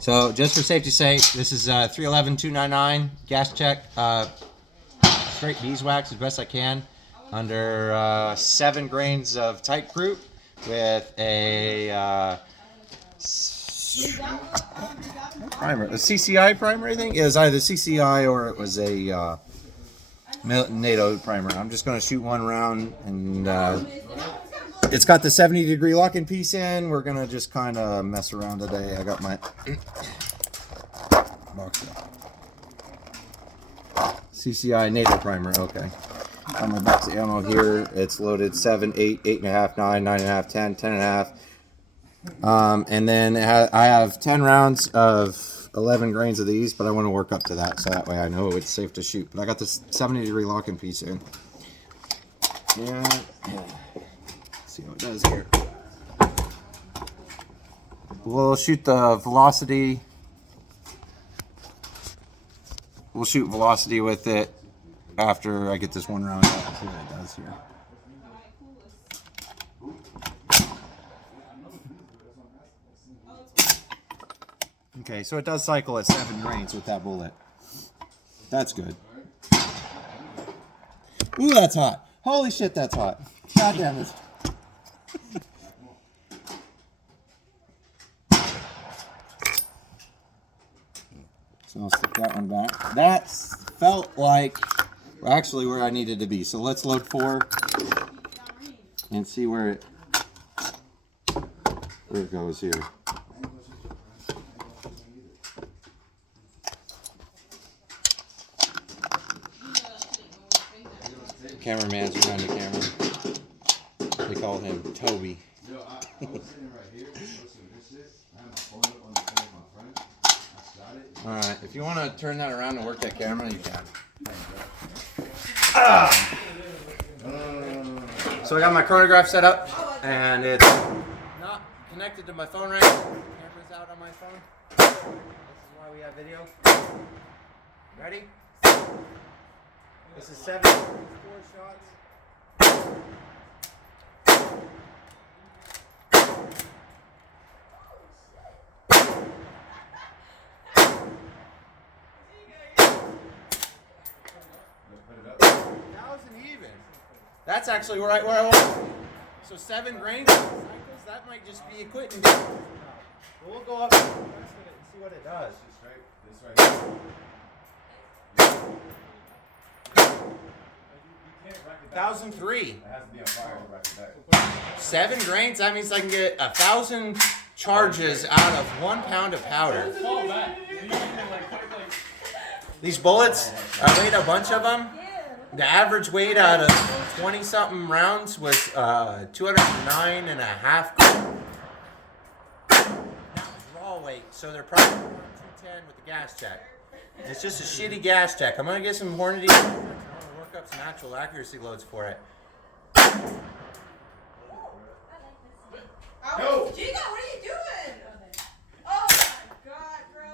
So just for safety's sake, this is 311-299 gas check. Straight beeswax as best I can under 7 grains of tight croup with a primer, a CCI primer. I think it was either CCI or it was a NATO primer. I'm just going to shoot one round, and it's got the 70-degree lock-in piece in. We're going to just kind of mess around today. I got my box CCI NATO primer. Okay. Got my box of ammo here. It's loaded 7, 8, 8.5, 9, 9.5, 10, 10.5. And then I have 10 rounds of 11 grains of these, but I want to work up to that so that way I know it's safe to shoot. But I got this 70-degree lock-in piece in. Yeah. Let's see how it does here. We'll shoot the velocity. We'll shoot velocity with it after I get this one round out. See what it does here. Okay, so it does cycle at 7 grains with that bullet. That's good. Ooh, that's hot. Holy shit, that's hot. God damn it. So I'll stick that one back. That felt like actually where I needed to be. So let's load 4 and see where it goes here. Cameraman's behind the camera. They call him Toby. Alright, if you want to turn that around and work that camera, you can. So I got my chronograph set up, and it's not connected to my phone right now. Camera's out on my phone. This is why we have video. Ready? This is 7 4 shots. That's actually where I want. So 7 grains cycles, that might just be quitting. But we'll go up and see what it does. 1,003. 7 grains, that means I can get 1,000 charges out of 1 pound of powder. These bullets, I weighed a bunch of them. The average weight out of 20-something rounds was 209.5 grams. That was raw weight, so they're probably 210 with the gas check. It's just a shitty gas check. I'm gonna get some Hornady. I'm gonna work up some actual accuracy loads for it. Oh, Giga, what are you doing? Oh my God, bro.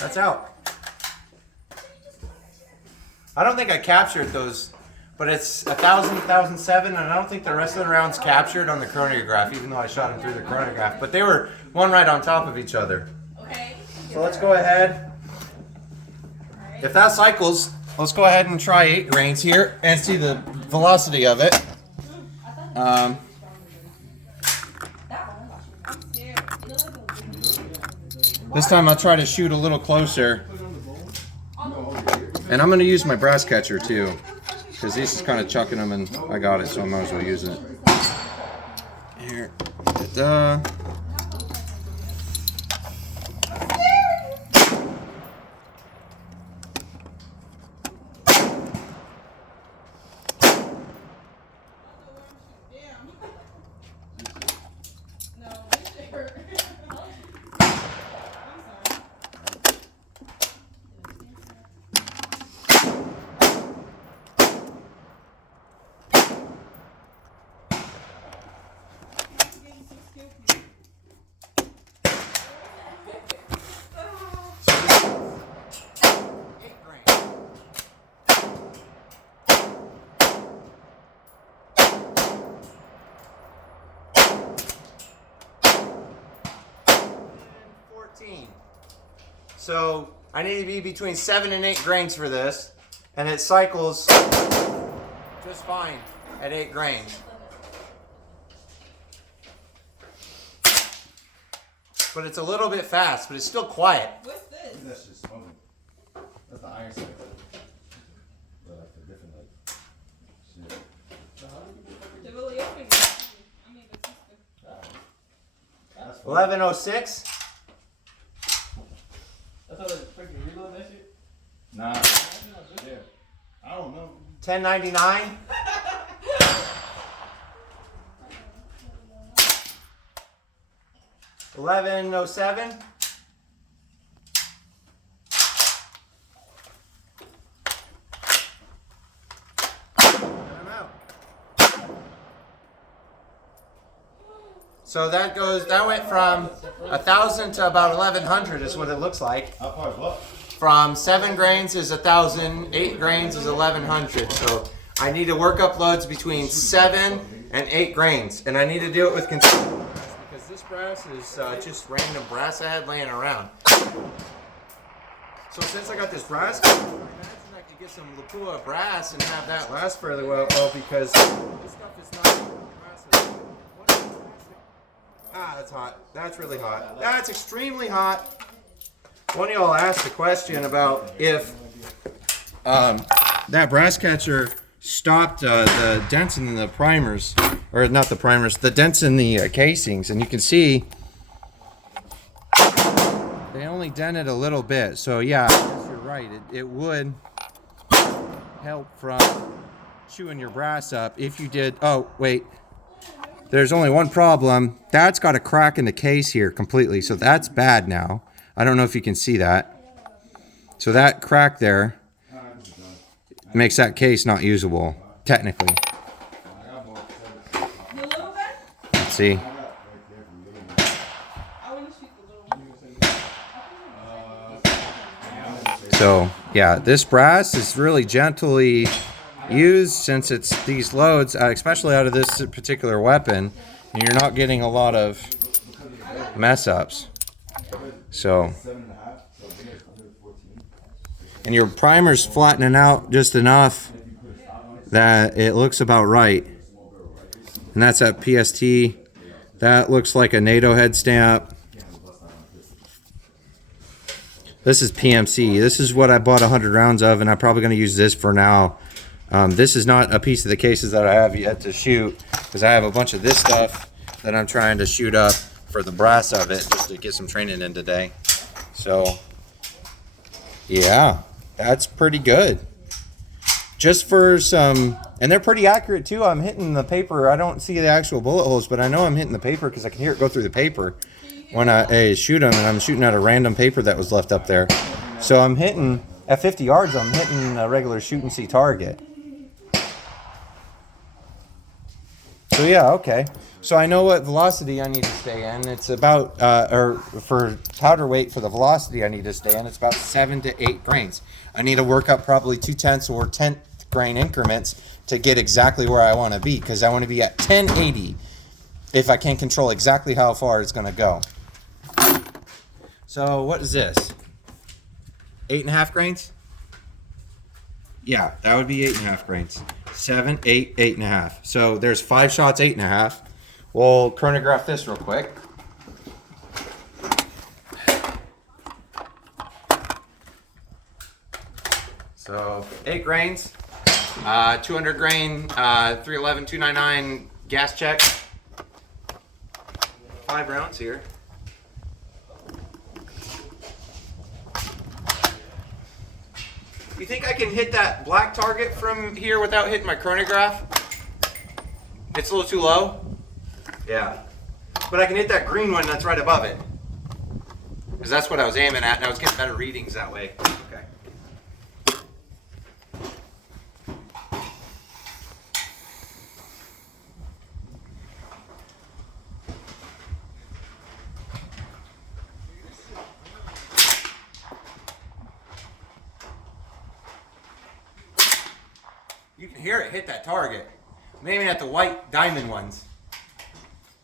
That's out. I don't think I captured those, but it's 1,000, 1,007, and I don't think the rest of the rounds captured on the chronograph, even though I shot them through the chronograph. But they were one right on top of each other. Okay. So let's go ahead. If that cycles, let's go ahead and try 8 grains here and see the velocity of it. This time I'll try to shoot a little closer. And I'm going to use my brass catcher too, because this is kind of chucking them and I got it, so I might as well use it. Here. Ta-da. So I need to be between 7 and 8 grains for this, and it cycles just fine at 8 grains. But it's a little bit fast, but it's still quiet. What's this? That's just smoking. That's the iron sight. But that's a different light. The really open. I mean, the system. 1106. I thought it was freaking reload that shit. Nah. Yeah. I don't know. 1099. $11.07. So that went from 1,000 to about 1,100 is what it looks like. How far is what? From 7 grains is 1,000, 8 grains is 1,100. So I need to work up loads between 7 and 8 grains, and I need to do it with control because this brass is just random brass I had laying around. So since I got this brass, I imagine I could get some Lapua brass and have that last fairly well because this stuff is not brass. Ah, that's hot. That's really hot. That's extremely hot. One of y'all asked a question about if that brass catcher stopped the dents in the primers, or not the primers, the dents in the casings, and you can see they only dented a little bit. So yeah, I guess you're right. It would help from chewing your brass up if you did. Oh wait, there's only one problem. That's got a crack in the case here completely, so that's bad now. I don't know if you can see that. So that crack there makes that case not usable, technically. The little bit? Let's see. I want to shoot the little one. So yeah, this brass is really gently used since it's these loads, especially out of this particular weapon, and you're not getting a lot of mess ups. So, and your primer's flattening out just enough that it looks about right. And that's at PST. That looks like a NATO head stamp. This is PMC. This is what I bought 100 rounds of, and I'm probably going to use this for now. This is not a piece of the cases that I have yet to shoot, because I have a bunch of this stuff that I'm trying to shoot up for the brass of it, just to get some training in today. So yeah, that's pretty good. Just for some, and they're pretty accurate too. I'm hitting the paper. I don't see the actual bullet holes, but I know I'm hitting the paper because I can hear it go through the paper when I shoot them, and I'm shooting at a random paper that was left up there. So I'm hitting at 50 yards. I'm hitting a regular shoot and see target. So yeah, okay. So I know what velocity I need to stay in. It's about, or for powder weight for the velocity I need to stay in, it's about 7 to 8 grains. I need to work up probably 2/10 or 10th grain increments to get exactly where I want to be, because I want to be at 1080 if I can control exactly how far it's going to go. So what is this? 8.5 grains? Yeah, that would be 8.5 grains. 7, 8, 8.5. So there's 5 shots, 8.5. We'll chronograph this real quick. So 8 grains, 200 grain, 311, 299 gas check. 5 rounds here. You think I can hit that black target from here without hitting my chronograph? It's a little too low. Yeah. But I can hit that green one that's right above it. Because that's what I was aiming at, and I was getting better readings that way. Okay. You can hear it hit that target. I'm aiming at the white diamond ones.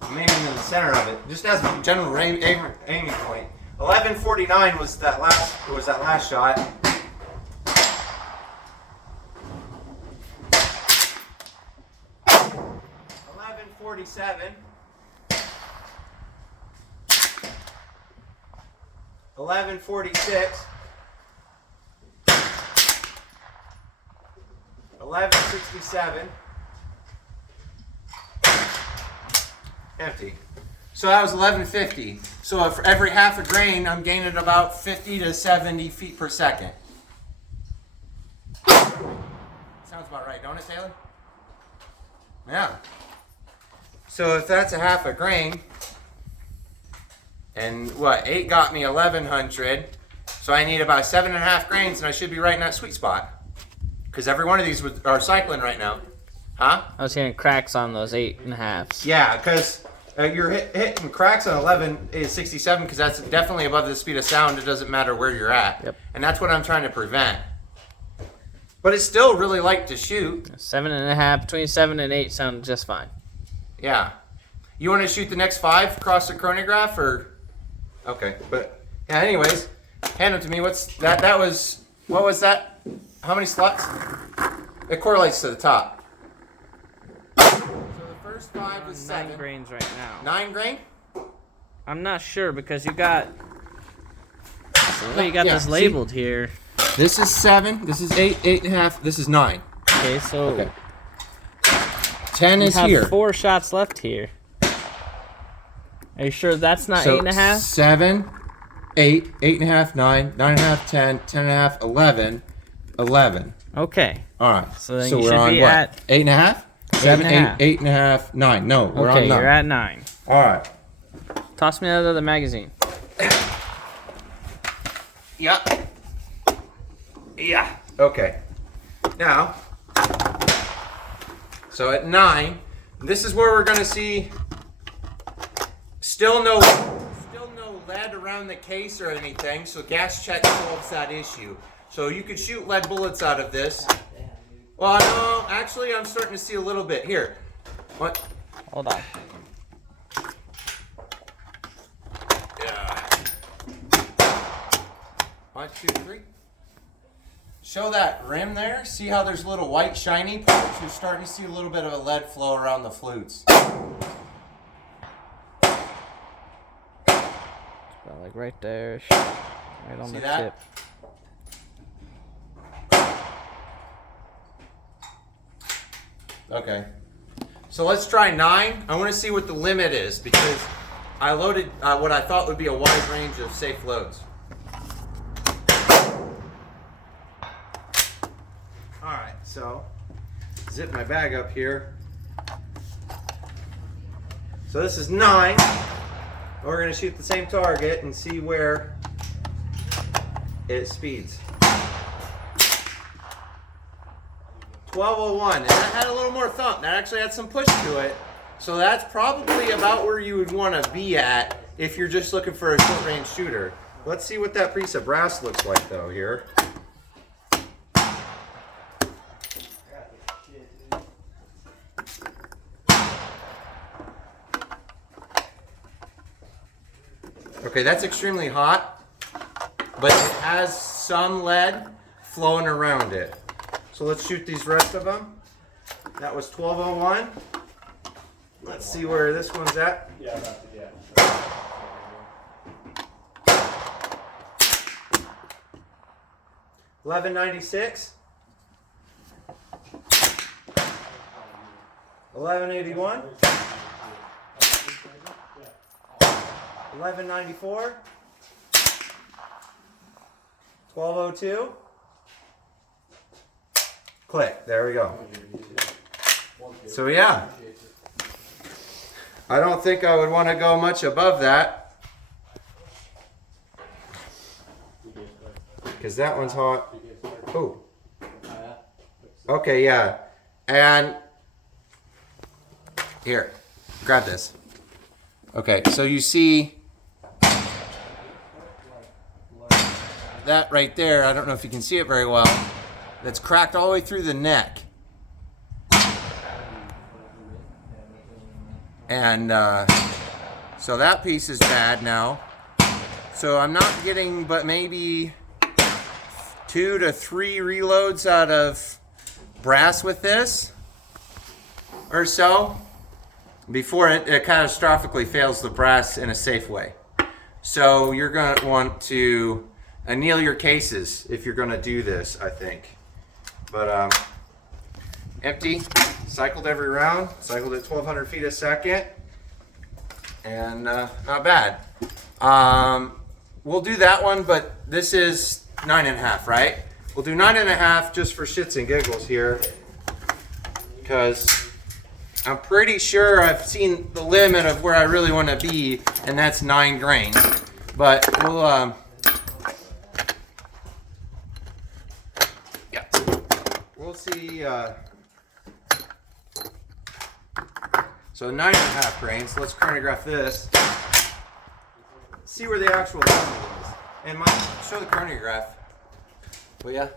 I'm aiming in the center of it, just as a general aiming point. 1149 was that last shot. $11.47. 11.46. 11.67. Empty. So that was 1150. So for every half a grain, I'm gaining about 50 to 70 feet per second. Sounds about right, don't it, Taylor? Yeah. So if that's a half a grain, and what, 8 got me 1100, so I need about 7.5 grains, and I should be right in that sweet spot. Because every one of these are cycling right now. Huh? I was hearing cracks on those 8.5s. Yeah, because you're hitting cracks on 11.67 because that's definitely above the speed of sound. It doesn't matter where you're at. Yep. And that's what I'm trying to prevent. But it's still really light to shoot. 7.5, between 7 and 8 sound just fine. Yeah. You want to shoot the next 5 across the chronograph or? Okay, but yeah, anyways, hand them to me. What's that? That was, what was that? How many slots? It correlates to the top. So the first 5 was 7. 9 grains right now. 9 grain? I'm not sure because you got this see? labeled here. This is 7. This is 8, 8.5. This is 9. Okay, so Okay. 10 you is have here. 4 shots left here. Are you sure that's not So 8.5? 7, 8, 8.5, 9, 9.5, 10, 10.5, 11, 11. Okay. All right. So then so you we're should on be what? at 8.5? 7, 8.5. 8, 8.5, 9. No, we're Okay, on 9. you're at 9. All right. Toss me that other magazine. Yeah. Yeah. Okay. Now, so at 9, this is where we're going to see still no lead around the case or anything, so gas check solves that issue. So you could shoot lead bullets out of this. Well, no, actually I'm starting to see a little bit. Here. What? Hold on. Yeah. 1, 2, 3. Show that rim there. See how there's little white shiny parts? You're starting to see a little bit of a lead flow around the flutes. About like right there. Right on See the that? tip. Okay. So let's try 9. I want to see what the limit is because I loaded what I thought would be a wide range of safe loads. Alright, so zip my bag up here. So this is 9. We're going to shoot the same target and see where it speeds. 1201, and that had a little more thump. That actually had some push to it. So that's probably about where you would want to be at if you're just looking for a short range shooter. Let's see what that piece of brass looks like though here. Okay, that's extremely hot, but it has some lead flowing around it. So let's shoot these rest of them. That was 1201. Let's see where this one's at. Yeah, that's it, yeah. 1196. 1181. 1194. 1202. Click. There we go. So yeah, I don't think I would want to go much above that because that one's hot. Oh. Okay, yeah. And here, grab this. Okay, so you see that right there. I don't know if you can see it very well. That's cracked all the way through the neck. And so that piece is bad now. So I'm not getting but maybe 2 to 3 reloads out of brass with this or so before it catastrophically fails the brass in a safe way. So you're going to want to anneal your cases if you're going to do this, I think. But empty, cycled every round, cycled at 1,200 feet a second, and not bad. We'll do that one, but this is 9.5, right? We'll do 9.5 just for shits and giggles here, because I'm pretty sure I've seen the limit of where I really want to be, and that's 9 grains. But we'll yeah, we'll see. So 9.5 grains. Let's chronograph this. See where the actual level is. And show the chronograph. Well, yeah.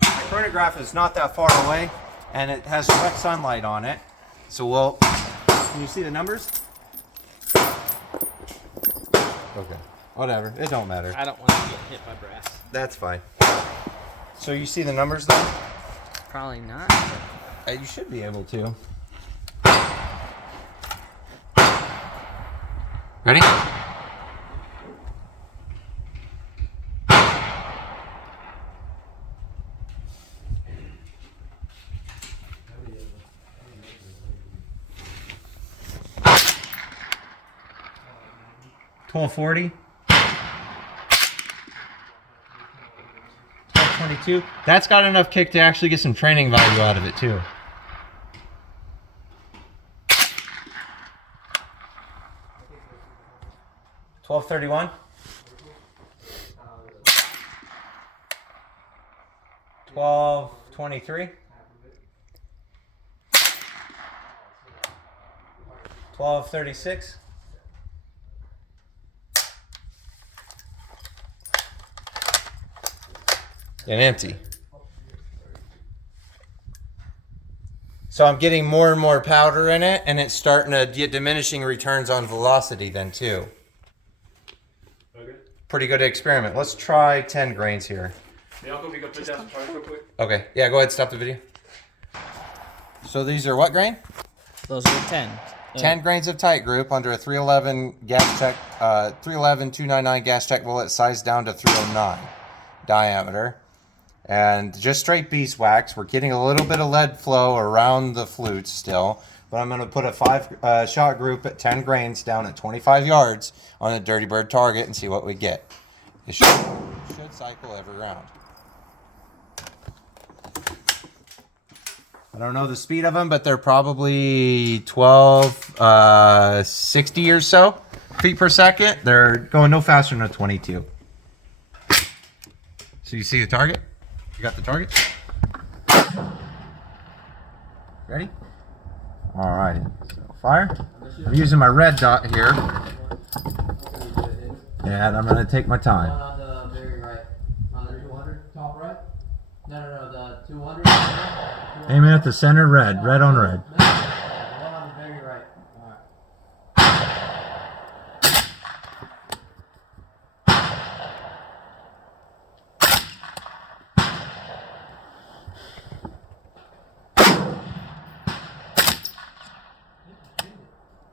The chronograph is not that far away, and it has direct sunlight on it. So can you see the numbers? Okay. Whatever. It don't matter. I don't want to get hit by brass. That's fine. So you see the numbers though? Probably not. You should be able to. Ready? $12.40. $12.22. That's got enough kick to actually get some training value out of it too. $12.31. $12.23. $12.36. And empty. So I'm getting more and more powder in it, and it's starting to get diminishing returns on velocity then too. Okay. Pretty good experiment. Let's try 10 grains here. Hey, Uncle, we go put down some targets real quick. Okay, yeah, go ahead, stop the video. So these are what grain? Those are 10. 10 grains of tight group under a 311 gas check, 311 299 gas check bullet, sized down to 309 diameter. And just straight beeswax. We're getting a little bit of lead flow around the flutes still, but I'm going to put a 5 shot group at 10 grains down at 25 yards on the Dirty Bird target and see what we get. It should cycle every round. I don't know the speed of them, but they're probably 1260 or so feet per second. They're going no faster than a 22. So you see the target? You got the target? Ready? Alrighty. So fire. I'm using my red dot here. And I'm going to take my time. On the very right. On the 200, top right? No, the 200. Aiming at the center, red. Red on red. No, the one on the very right. Alright.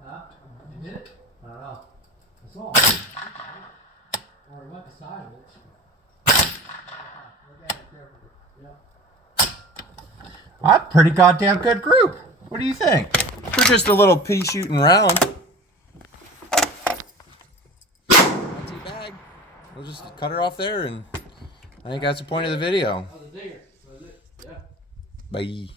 Huh? You hit it? I don't know. I saw it. Or it went beside of it. Look at it carefully. Yeah. A pretty goddamn good group. What do you think? For just a little pea shooting round. Not too bad. We'll just cut her off there, and I think that's the point of the video. Oh, the digger. Was it? Yeah. Bye.